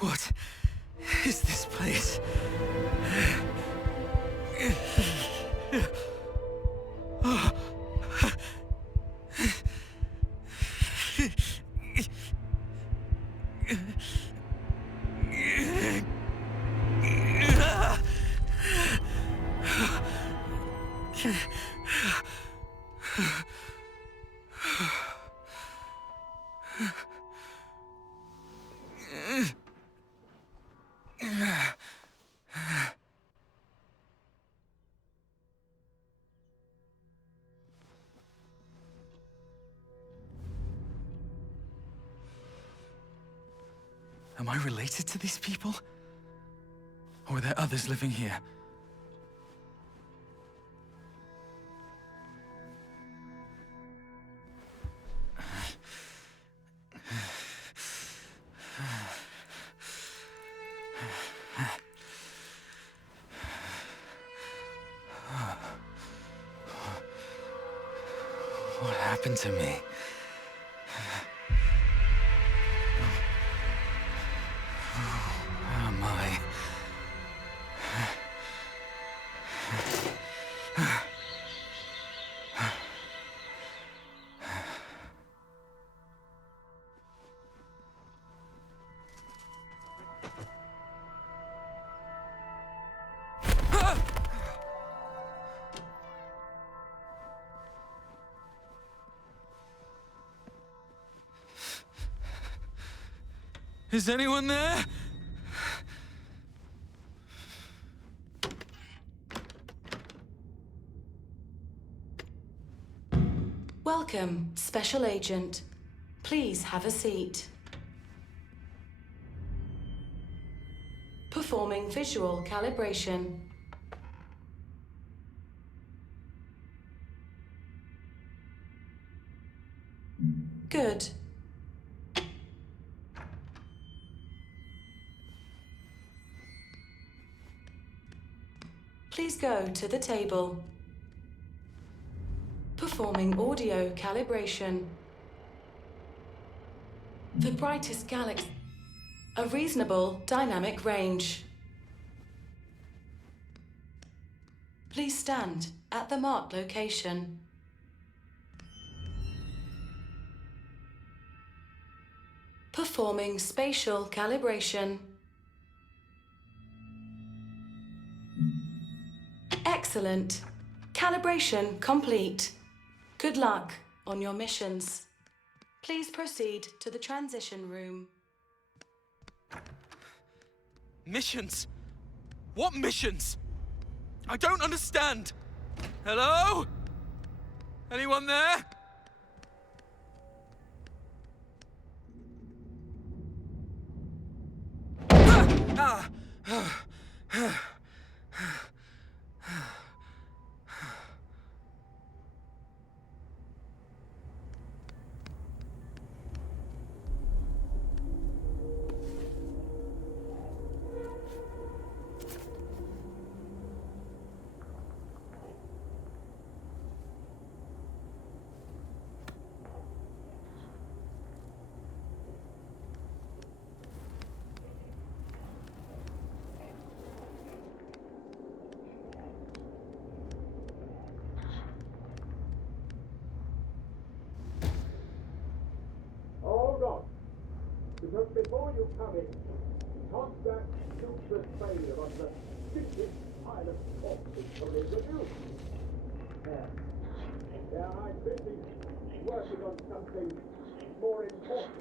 What is this place? Am I related to these people? Or are there others living here? What happened to me? Where am I? Is anyone there? Welcome, Special Agent. Please have a seat. Performing visual calibration. Good. Please go to the table. Performing audio calibration. The brightest galaxy. A reasonable dynamic range. Please stand at the marked location. Performing spatial calibration. Excellent. Calibration complete. Good luck on your missions. Please proceed to the transition room. Missions? What missions? I don't understand. Hello? Anyone there? Because before you come in, toss that useless failure on the stupid pile of corpses from his review. Yeah, I'm busy working on something more important.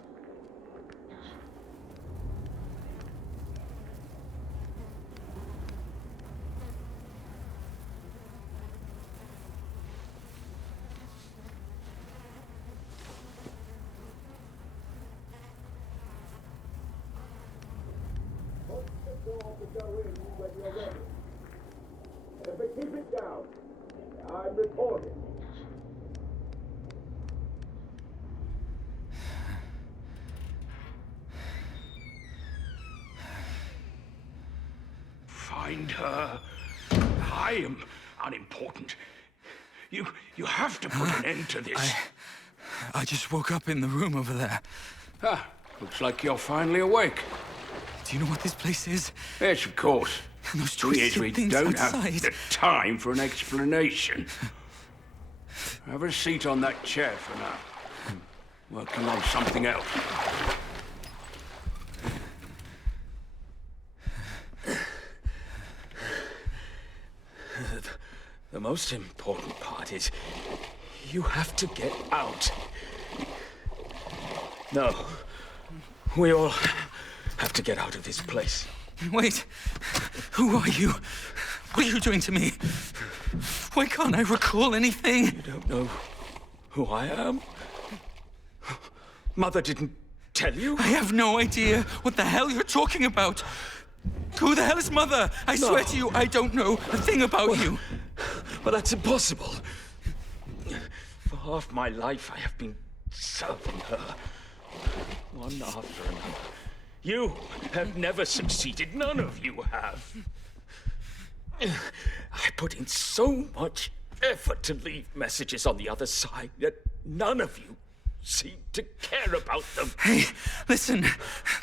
To go in when you're ready. But keep it down. I'm reporting. Find her. I am unimportant. You have to put an end to this. I just woke up in the room over there. Ah, looks like you're finally awake. Do you know what this place is? Yes, of course. And those Thing is, twisted we things don't outside. have the time for an explanation. Have a seat on that chair for now. Working on something else. The most important part is you have to get out. No. We all have to get out of this place. Wait. Who are you? What are you doing to me? Why can't I recall anything? You don't know who I am? Mother didn't tell you? I have no idea what the hell you're talking about. Who the hell is Mother? I swear to you, I don't know a thing about you. But that's impossible. For half my life, I have been serving her. One after another. You have never succeeded. None of you have. I put in so much effort to leave messages on the other side, yet none of you seem to care about them. Hey, listen.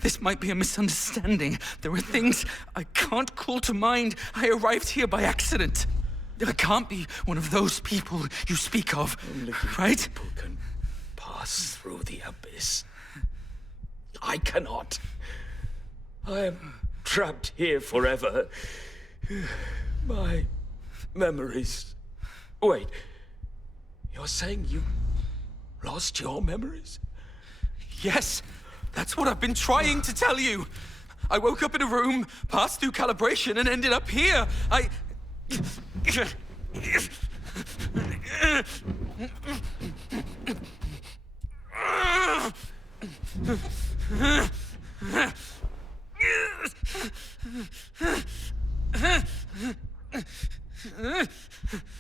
This might be a misunderstanding. There are things I can't call to mind. I arrived here by accident. I can't be one of those people you speak of, right? People can pass through the abyss. I cannot. I am trapped here forever. My memories... Wait. You're saying you lost your memories? Yes, that's what I've been trying to tell you. I woke up in a room, passed through calibration, and ended up here.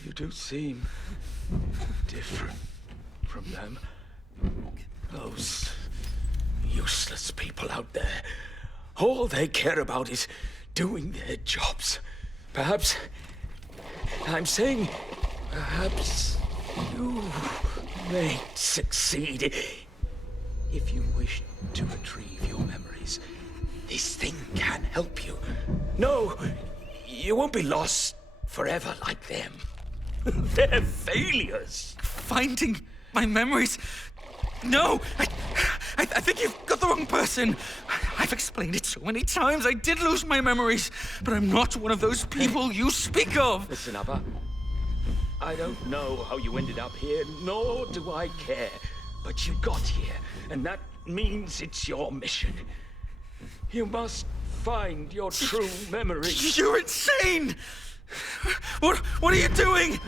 You do seem different from them. Those useless people out there. All they care about is doing their jobs. Perhaps... I'm saying... Perhaps you may succeed. If you wish to retrieve your memories, this thing can help you. No, you won't be lost forever like them. They're failures. Finding my memories? No! I think you've got the wrong person. I've explained it so many times. I did lose my memories, but I'm not one of those people you speak of. Listen, Abba. I don't know how you ended up here, nor do I care. But you got here, and that means it's your mission. You must find your true memories. You're insane! What are you doing?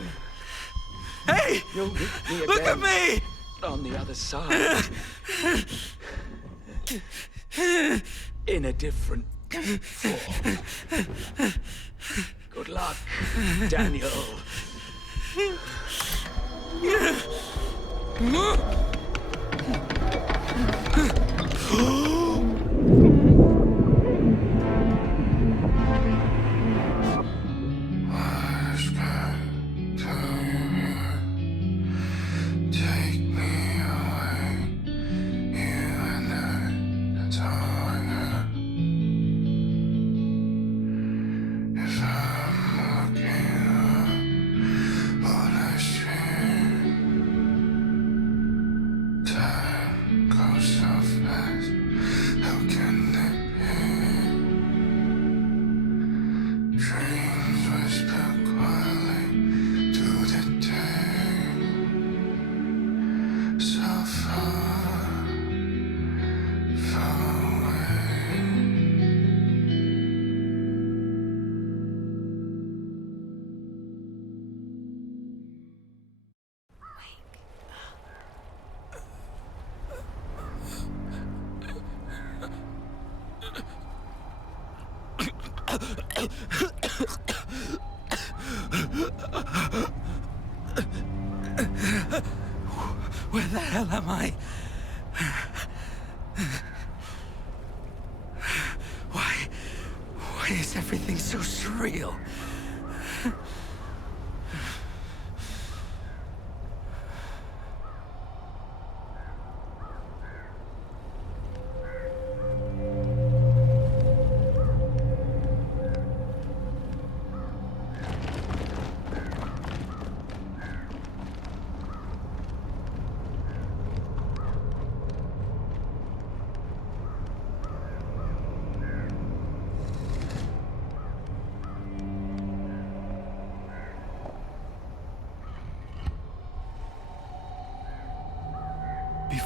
Hey! You'll meet me again. Look at me! On the other side. In a different form. Good luck, Daniel. Where the hell am I? Why is everything so surreal?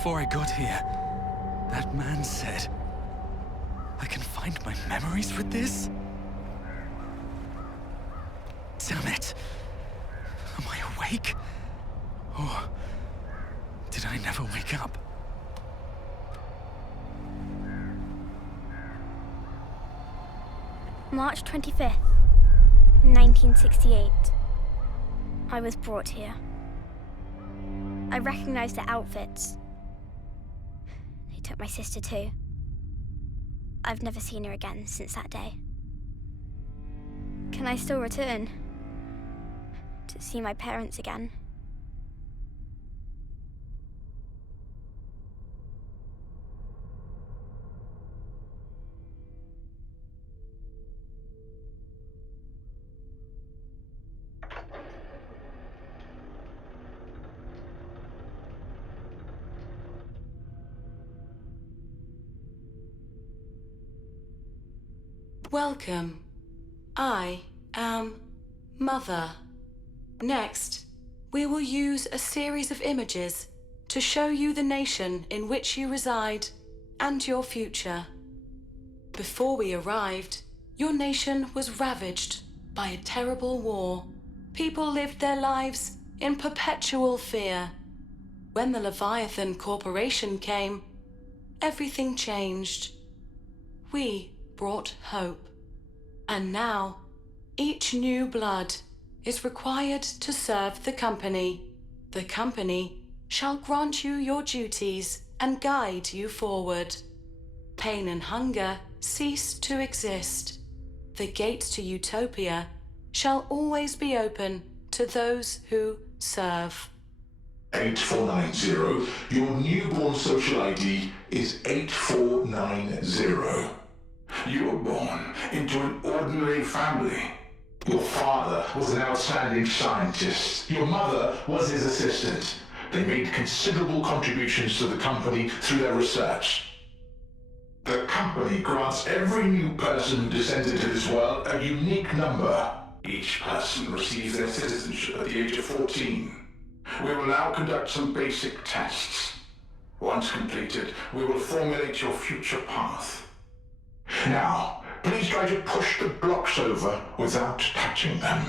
before I got here, that man said, I can find my memories with this? Damn it. Am I awake? Or did I never wake up? March 25th, 1968. I was brought here. I recognized the outfits. They took my sister too. I've never seen her again since that day. Can I still return? To see my parents again? Welcome. I am Mother. Next, we will use a series of images to show you the nation in which you reside and your future. Before we arrived, your nation was ravaged by a terrible war. People lived their lives in perpetual fear. When the Leviathan Corporation came, everything changed. We brought hope. And now, each new blood is required to serve the company. The company shall grant you your duties and guide you forward. Pain and hunger cease to exist. The gates to utopia shall always be open to those who serve. 8490. Your newborn social ID is 8490. You were born into an ordinary family. Your father was an outstanding scientist. Your mother was his assistant. They made considerable contributions to the company through their research. The company grants every new person who descends into this world a unique number. Each person receives their citizenship at the age of 14. We will now conduct some basic tests. Once completed, we will formulate your future path. Now, please try to push the blocks over without touching them.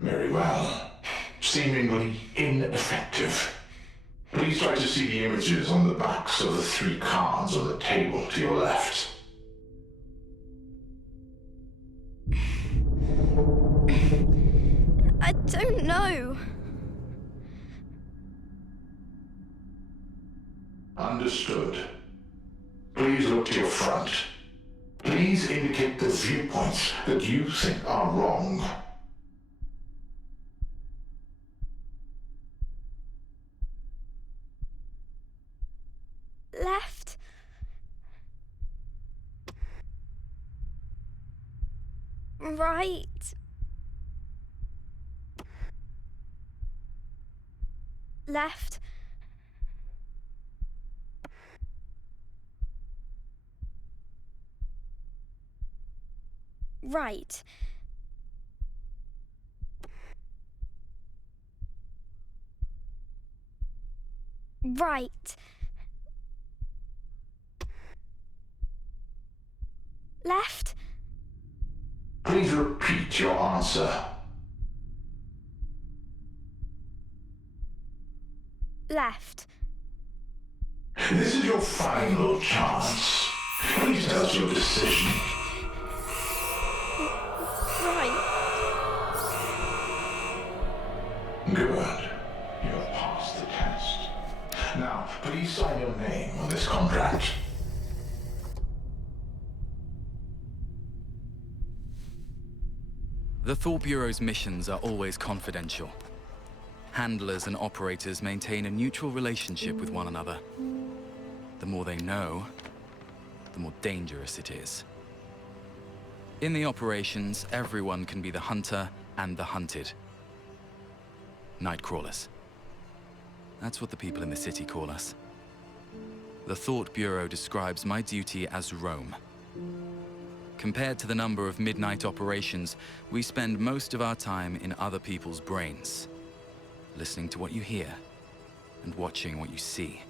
Very well. Seemingly ineffective. Please try to see the images on the backs of the 3 cards on the table to your left. I don't know. Understood. Please look to your front. Please indicate the viewpoints that you think are wrong. Left. Right. Left. Right. Right. Left. Please repeat your answer. Left. This is your final chance. Please tell us your decision. Right. Good. You have passed the test. Now, please sign your name on this contract. The Thought Bureau's missions are always confidential. Handlers and operators maintain a neutral relationship with one another. The more they know, the more dangerous it is. In the operations, everyone can be the hunter and the hunted. Nightcrawlers. That's what the people in the city call us. The Thought Bureau describes my duty as roam. Compared to the number of midnight operations, we spend most of our time in other people's brains, listening to what you hear and watching what you see.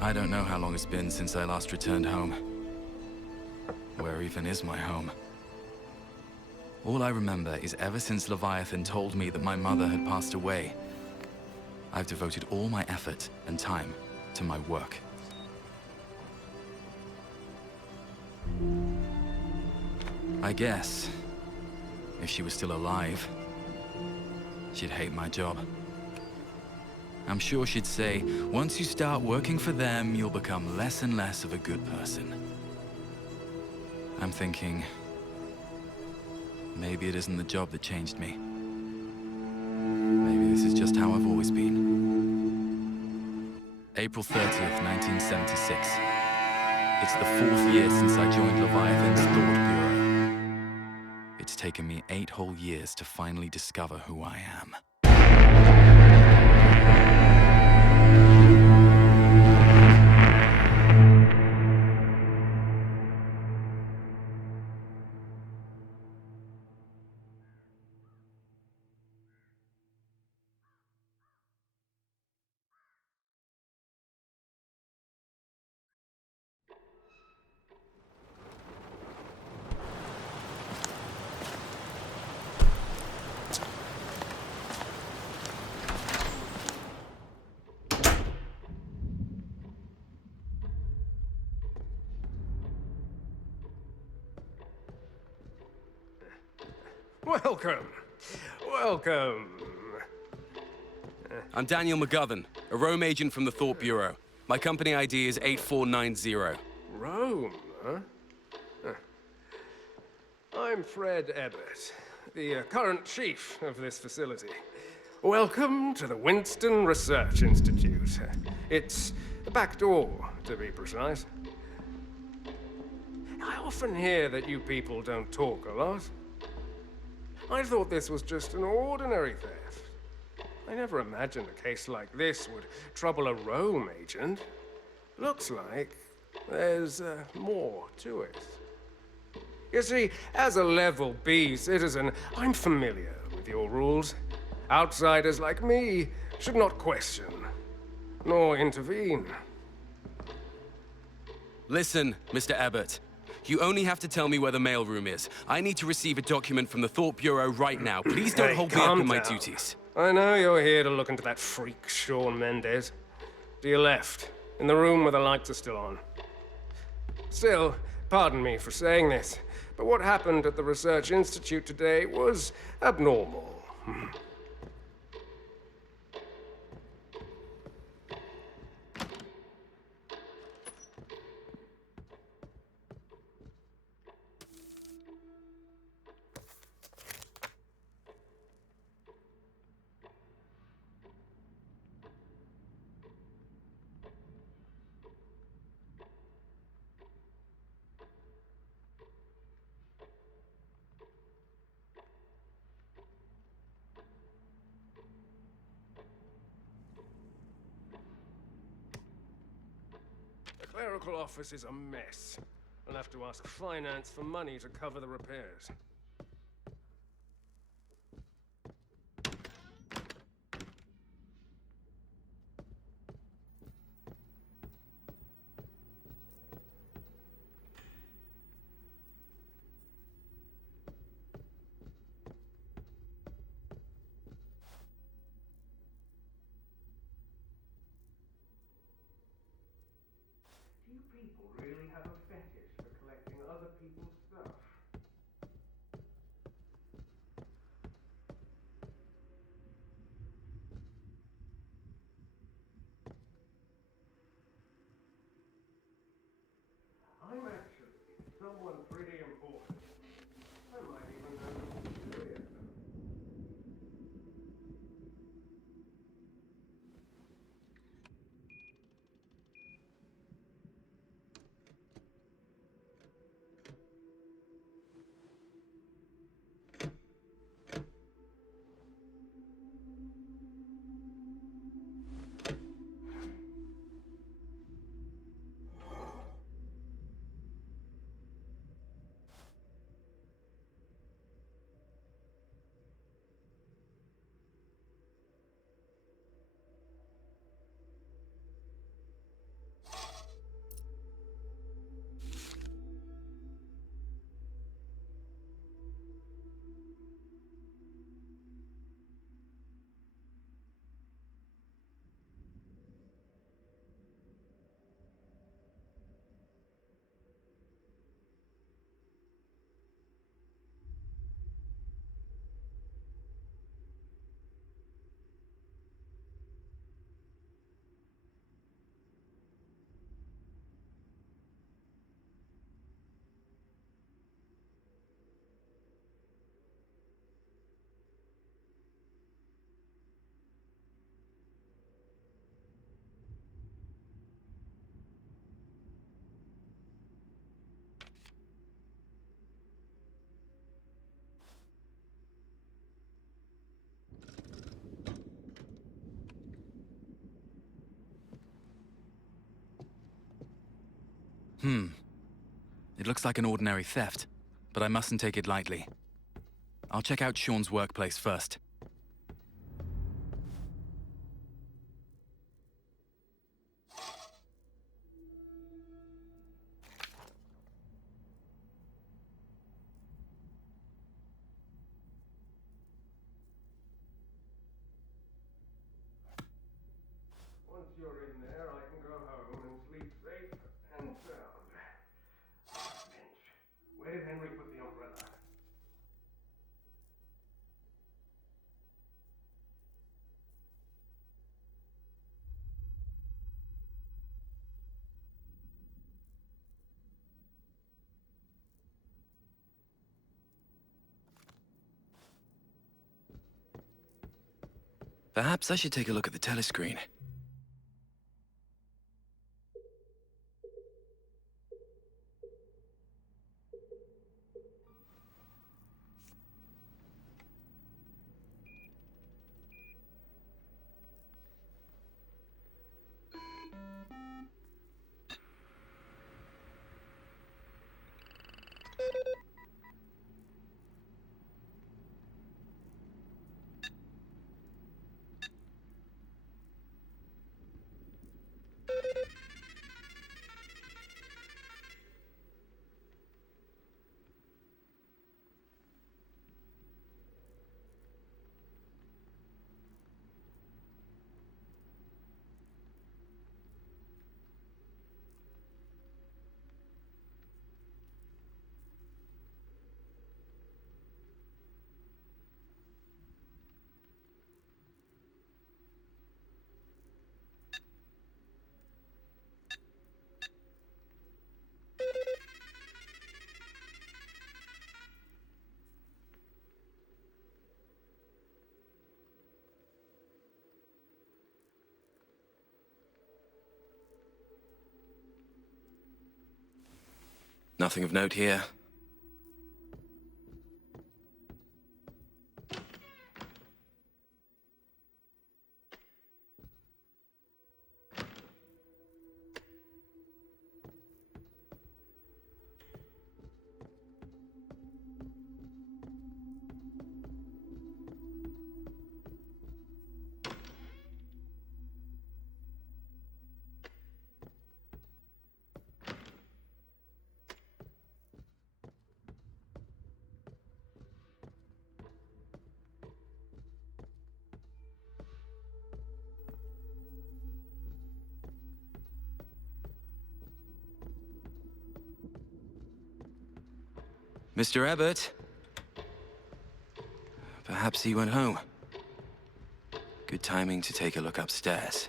I don't know how long it's been since I last returned home. Where even is my home? All I remember is ever since Leviathan told me that my mother had passed away, I've devoted all my effort and time to my work. I guess, if she was still alive, she'd hate my job. I'm sure she'd say, once you start working for them, you'll become less and less of a good person. I'm thinking, maybe it isn't the job that changed me. Maybe this is just how I've always been. April 30th, 1976. It's the 4th year since I joined Leviathan's Thought Bureau. It's taken me 8 whole years to finally discover who I am. Welcome. Welcome. I'm Daniel McGovern, a Roam agent from the Thought Bureau. My company ID is 8490. Rome, huh? I'm Fred Ebbett, the current chief of this facility. Welcome to the Winston Research Institute. It's the back door, to be precise. I often hear that you people don't talk a lot. I thought this was just an ordinary theft. I never imagined a case like this would trouble a Roam agent. Looks like there's more to it. You see, as a level B citizen, I'm familiar with your rules. Outsiders like me should not question, nor intervene. Listen, Mr. Ebbett. You only have to tell me where the mailroom is. I need to receive a document from the Thought Bureau right now. Please don't hold me up in my duties. I know you're here to look into that freak, Sean Mendez. To your left, in the room where the lights are still on. Still, pardon me for saying this, but what happened at the Research Institute today was abnormal. The clerical office is a mess. I'll have to ask finance for money to cover the repairs. You people really have a fetish for collecting other people's stuff. I'm actually someone pretty important. I might even know who to do it. It looks like an ordinary theft, but I mustn't take it lightly. I'll check out Sean's workplace first. Once you're in there, I can go home and sleep safe and sound. Finch, where did Henry put the umbrella? Perhaps I should take a look at the telescreen. Nothing of note here. Mr. Abbott? Perhaps he went home. Good timing to take a look upstairs.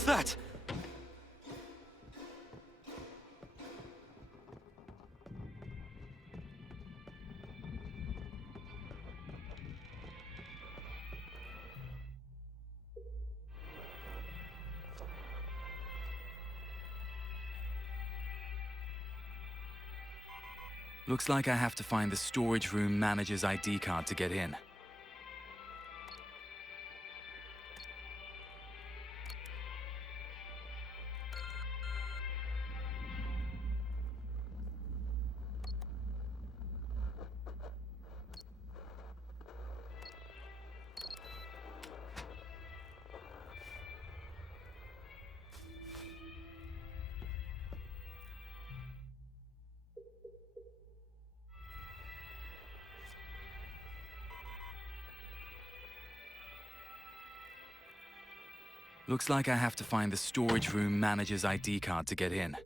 was that? Looks like I have to find the storage room manager's ID card to get in. Looks like I have to find the storage room manager's ID card to get in.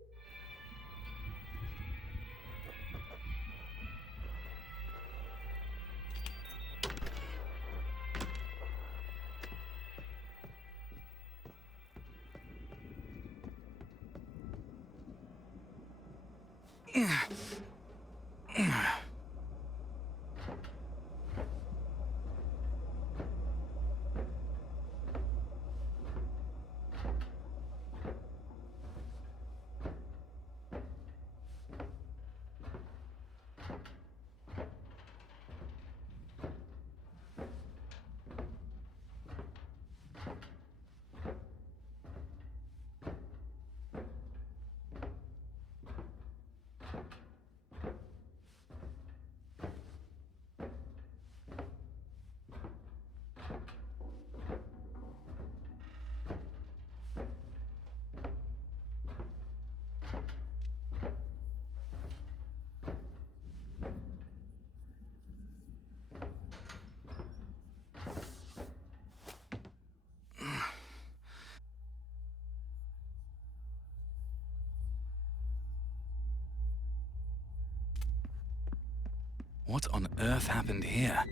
What on earth happened here?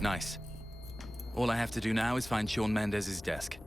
Nice. All I have to do now is find Shawn Mendez's desk.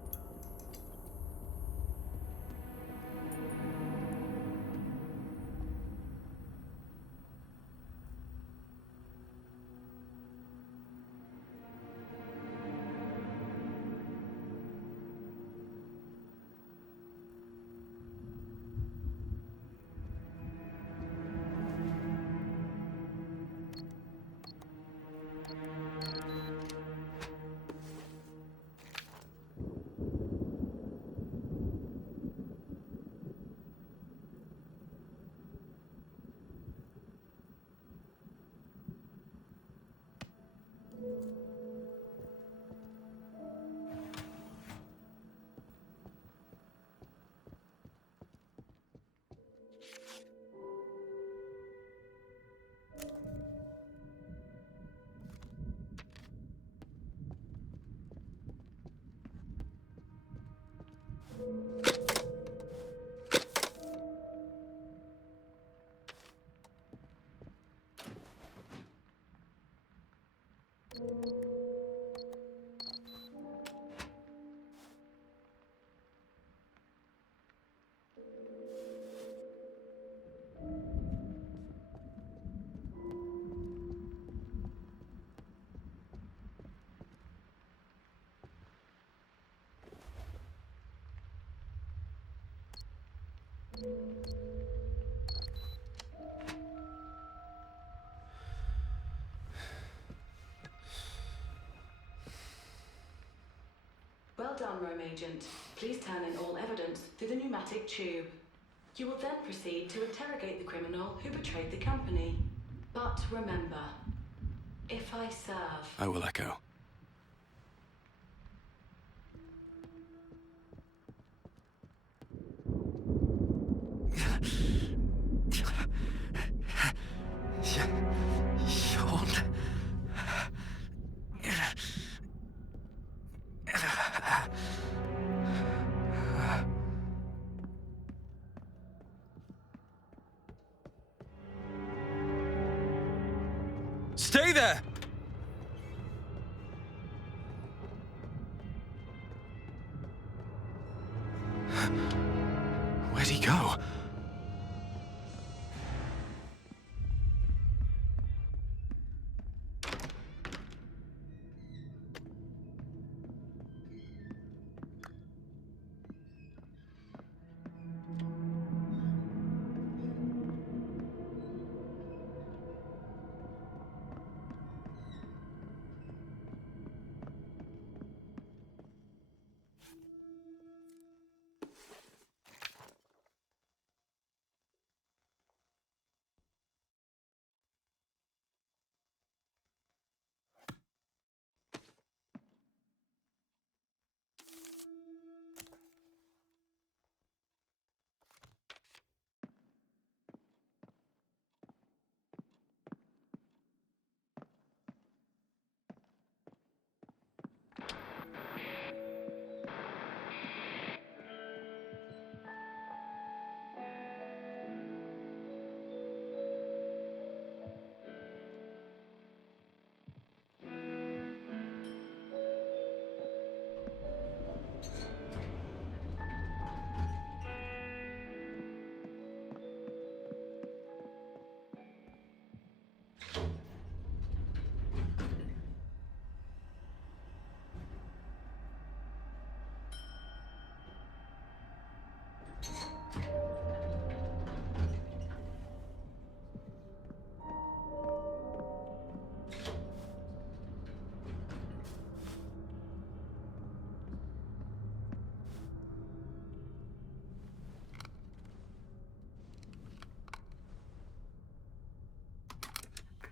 Roam Agent. Please turn in all evidence through the pneumatic tube. You will then proceed to interrogate the criminal who betrayed the company. But remember, if I serve... I will echo. Sean. Stay there! Where'd he go?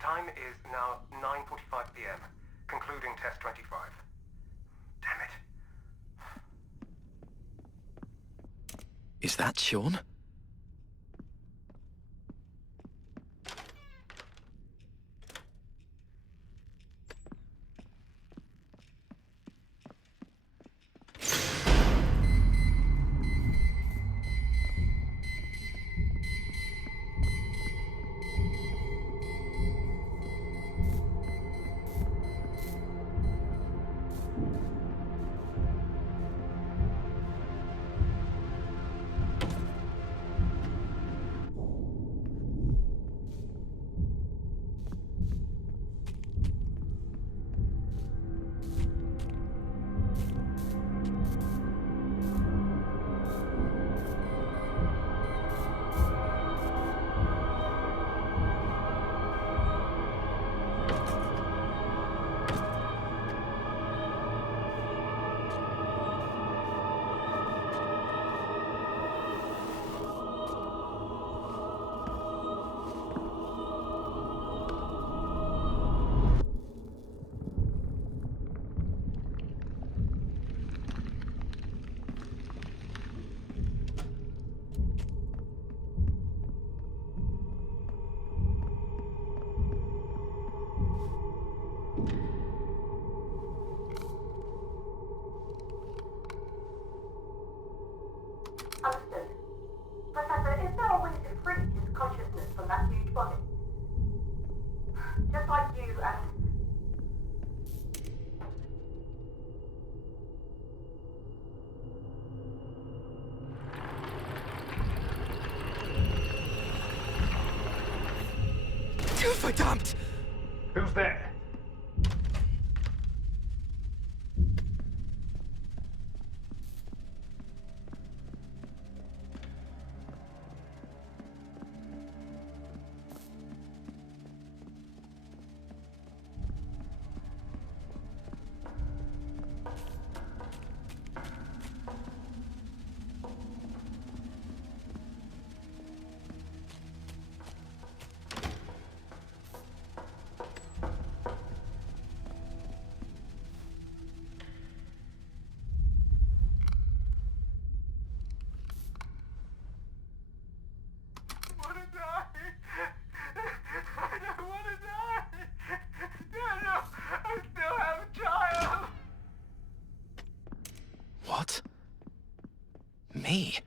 Time is now 9:45 p.m. Concluding test 25. Damn it. Is that Sean? Understood. Professor, is there a way to free his consciousness from that huge body? Just like you and... Verdammt! Who's there? me.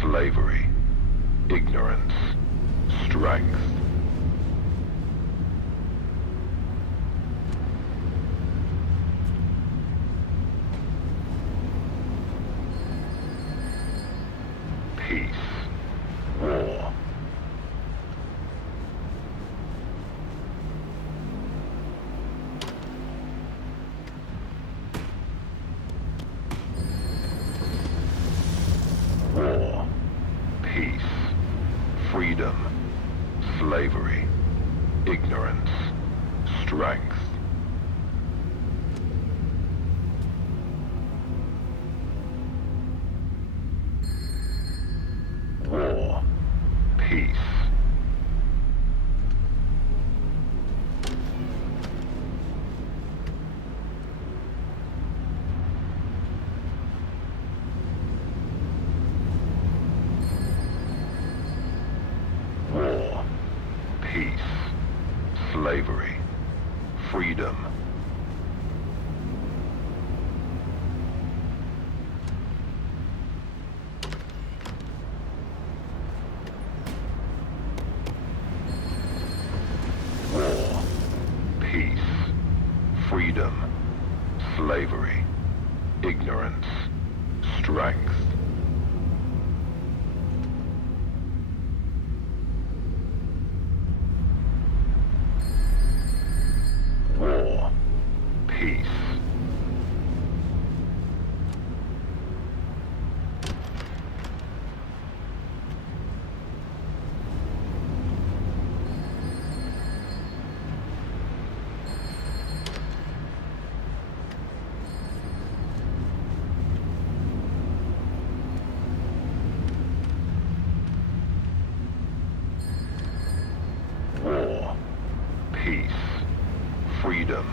slavery, ignorance, strength. Peace, war. War, peace, freedom, slavery, ignorance, strength. War, peace. War, peace, slavery, freedom. War, peace, freedom, slavery, ignorance, strength. War, peace. War, peace, freedom,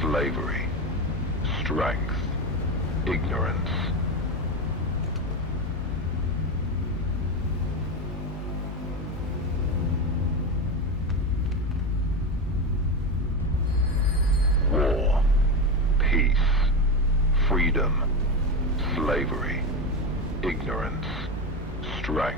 slavery, strength, ignorance. War, peace, freedom, slavery, ignorance, strength.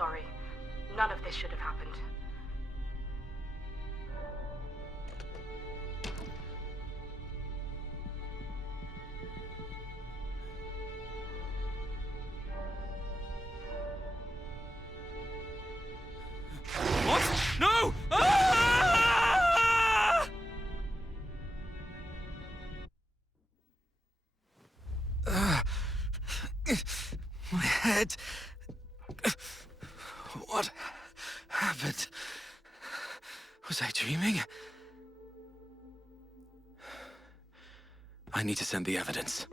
sorry. None of this should have happened. What? No! Ah! My head. What happened? Was I dreaming? I need to send the evidence.